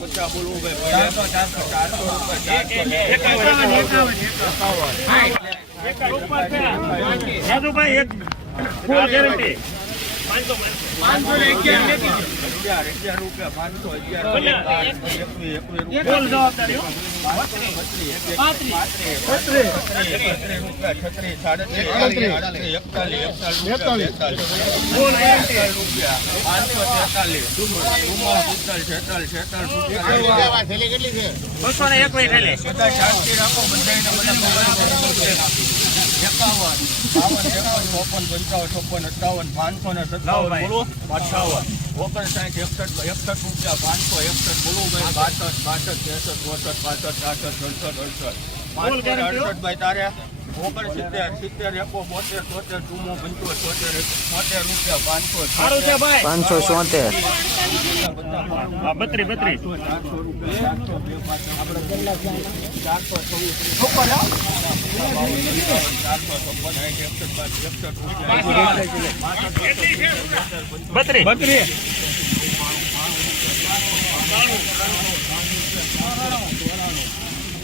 પચાસ બોલવું ભાઈ રાજુભાઈ એક ફૂલ ગેરંટી અગિયાર અગિયાર રૂપિયા પાંચસો અગિયાર એકવીસ એકવીસ પાંચસો બસો ને એક વહી બધા બધાને બધા બાવન ત્રેપન ચોપન પંચાવન છપ્પન અઠાવન પાંચસો ને સત્તાવન બોલો અઠાવન ઓગણસાઠ એકસઠ એકસઠ રૂપિયા પાંચસો એકસઠ બોલો ભાઈ બાસઠ બાસઠ ત્રેસઠ ચોસઠ પાસઠ સાસઠ સડસઠ અડસઠ પાંચસો અડસઠ ભાઈ તારે ઓગણસિત્તેર સિત્તેર એકો બોતેર તોતેર ચુમ્મો પંચોતેર તોતેર ચોતેર રૂપિયા પાંચસો સારું છે ભાઈ પાંચસો સોતેર હા બત્રી બત્રી ચારસો રૂપિયા ચારસો બે પાંચ આપણે ચારસો છવ્વીસ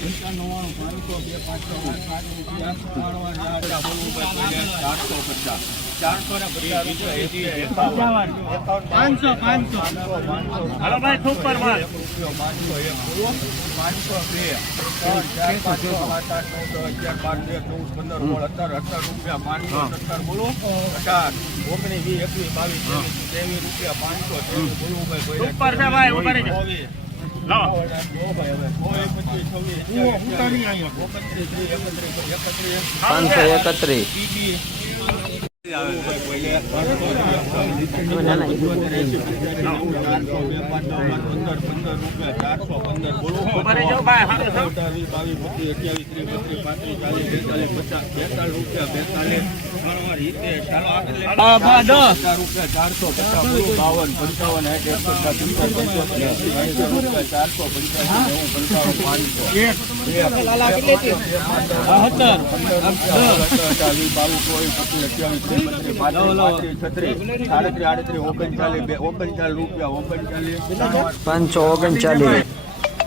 ચારસો છપ્પન એકસઠ બાદ એકસઠ રૂપિયા બત્રી બત્રી ચારસો પચાસ ચારસો ને પચાસ પાંચસો પાંચસો હાલો ભાઈ સુપર પાંચસો એક પાંચસો બે ત્રણ ચાર પાંચ સાત આઠ નવ દસ અગિયાર બાર તેર પંદર સોળ અઢાર રૂપિયા પાંચસો સત્તર બોલો અઢાર ઓગણીસ વીસ એકવીસ બાવીસ ત્રેવીસ રૂપિયા પાંચસો ત્રેવીસ બોલવું ભાઈ સુપર છે ભાઈ, ઉપર છે. ચોવીસ લાવો પાંચસો એકત્રીસ ઉપર જાઓ ભાઈ હાલો જાઓ. ચારસો બાવન પંચાવન ચારસો પંચાવન પંચાવન પાંચસો ઓગણચાલીસ રૂપિયા ઓગણચાલીસ પાંચસો ઓગણચાલીસ.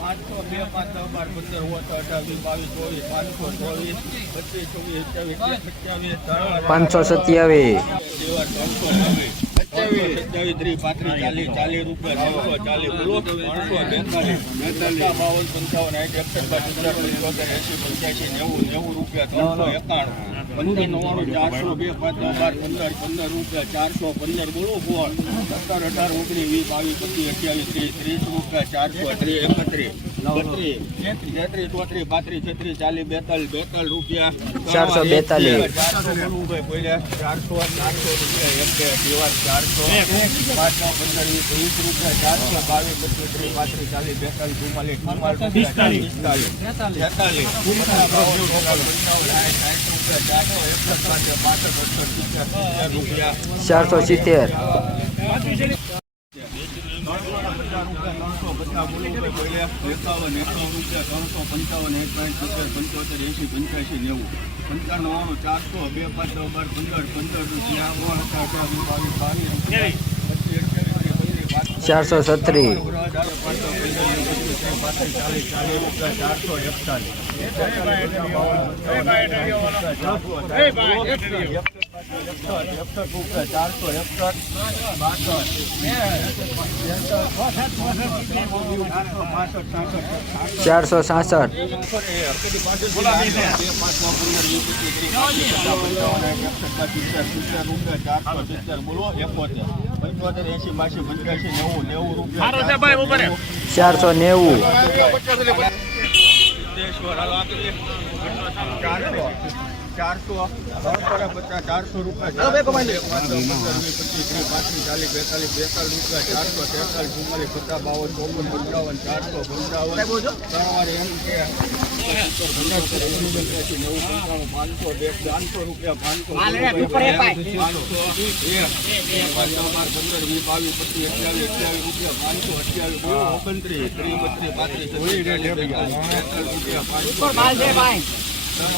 પાંચસો બે પાંચ બાર પંદર અઠાવીસ બાવીસ ચોવીસ પાંચસો ચોવીસ પચીસ છવ્વીસ સત્યાવીસ. સત્યાવીસ પાંચસો સત્યાવીસ બાવન પંચાવન એસી પંચ્યાસી નેવું નેવું રૂપિયા ત્રણસો એકાણું. પંદર નવ્વાણું ચારસો બે, પાંચ બાર, પંદર પંદર રૂપિયા, ચારસો, પંદર બોલો ફોન સત્તર, અઢાર, ઓગણીસ, વીસ, બાવીસ, પચીસ, અઠ્યાવીસ, ત્રીસ ત્રીસ રૂપિયા, ચારસો, ત્રીસ, એકત્રીસ. ચારસો બેતાલીસ. ચારસો ચારસો ચારસો રૂપિયા એક બે દિવસ ચારસો પાંચ નવ પંદર વીસ વીસ રૂપિયા ચારસો બાવીસ પચીસ ત્રીસ પાંત્રીસ ચાલીસ બેતાલીસ ચુમ્માલીસ ચુમ્માલીસ પિસ્તાલીસ પિસ્તાલીસ ચારસો સિત્તેર સિત્તેર રૂપિયા ચારસો સિત્તેર એકાવન એકાવન રૂપિયા ત્રણસો પંચાવન એક પોઈન્ટ સિત્તેર પંચોતેર એસી પંચ્યાસી નેવું પંચાણું ચારસો બે પાંચ દસ બાર પંદર પંદર ઓળ અઢાર અઢાર બાવીસ બાવીસ ચારસો છત્રીસ ચારસો એકતાલીસ ચારસો એકસઠ ચારસો સાસઠ. સારું છે ભાઈ ઉપર ચારસો નેવું. ચારસો ત્રણસો પચાસ ચારસો રૂપિયા પાંત્રીસ ચાલીસ બેતાલીસ બેતાલીસ રૂપિયા ચારસો તેતાલીસ ચુમ્માલીસ પચાસ બાવન ચોપન પંચાવન ચારસો પંચાવન એમ કે પાંચસો પાંચસો રૂપિયા પાંચસો પાંચસો એક પાંચ પંદર વીસ બાવીસ પચીસ અઠ્યાવીસ અઠ્યાવીસ રૂપિયા પાંચસો અઠ્યાવીસ ઓગણત્રીસ ત્રીસ બત્રીસ પાંત્રીસ રૂપિયા પાંચસો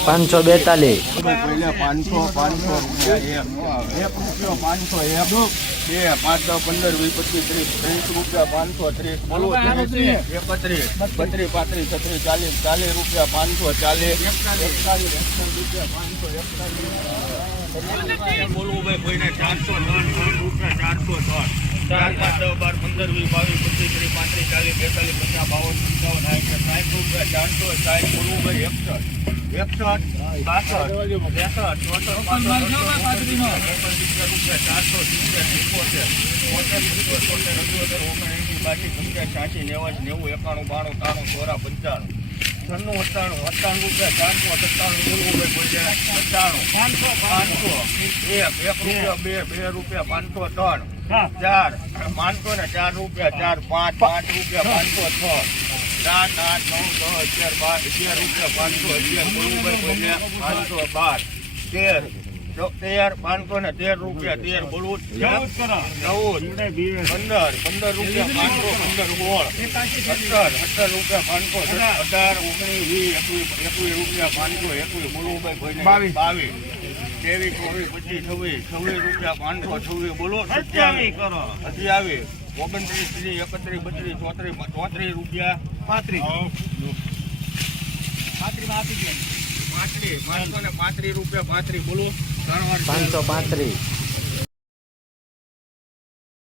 પાંચસો બેતાલીસ. ત્રીસ ત્રીસ રૂપિયા પાંચસો ત્રીસ બોલો ત્રીસ એકત્રીસ ચાલીસ ચાલીસ રૂપિયા પાંચસો ચાલીસ એકતાલીસ બોલવું ભાઈ, કોઈને ચારસો ત્રણ ત્રણ રૂપિયા ચારસો ત્રણ ચાર પાંચ દસ બાર પંદર વીસ બાવીસ પચીસ ત્રીસ પાંત્રીસ ચાલીસ બેતાલીસ પચાસ બાવન પંચાવન સાહીઠ સાહીઠ રૂપિયા ચારસો સાહીઠ ભાઈ એકસઠ. એકસઠ બાસઠ ચોસઠ રૂપિયા ચારસો સિત્તેર એકોતેર બોતેર સિત્તેર તોતેર અઠ્યોતેર ઓગણએંસી બાસી પંચાસ છ્યાસી નેવાસી નેવું એકાણું બાણું ત્રાણું ચોરા પંચાણું. છન્નું અઠ્ઠાણું અઠ્ઠાણું રૂપિયા ચારસો સત્તાણું બોલવું ભાઈ કોઈ જાય પાંચસો. પાંચસો એક એક રૂપિયા બે બે રૂપિયા પાંચસો ત્રણ. ચાર. પાંચસો ને ચાર રૂપિયા ચાર પાંચ પાંચ રૂપિયા પાંચસો છ. ચાર આઠ નવ દસ અગિયાર બાર અગિયાર રૂપિયા પાંચસો અગિયાર ભાઈ પાંચસો બાર. તેર. તેર પાંચસો ને તેર રૂપિયા તેર બોલવું ચૌદ ચૌદ. પંદર પંદર રૂપિયા પાંચસો પંદર ગોળ. સત્તર સત્તર રૂપિયા પાંચસો અઢાર ઓગણીસ વીસ એકવીસ એકવીસ રૂપિયા પાંચસો એકવીસ બોલવું ભાઈ બાવીસ. બાવીસ. ત્રેવીસ ચોવીસ પચીસ છવ્વીસ છવ્વીસ રૂપિયા પાંચસો છવ્વીસ બોલો સત્યાવીસ કરો. અઠ્યાવીસ ઓગણત્રીસ ત્રીસ એકત્રીસ બત્રીસ ચોત્રીસ ચોત્રીસ રૂપિયા. પાંત્રીસ. પાંત્રીસ પાંત્રીસ પાંચસો ને પાંત્રીસ રૂપિયા પાંત્રીસ બોલો. ત્રણ પાંચસો પાંત્રીસ.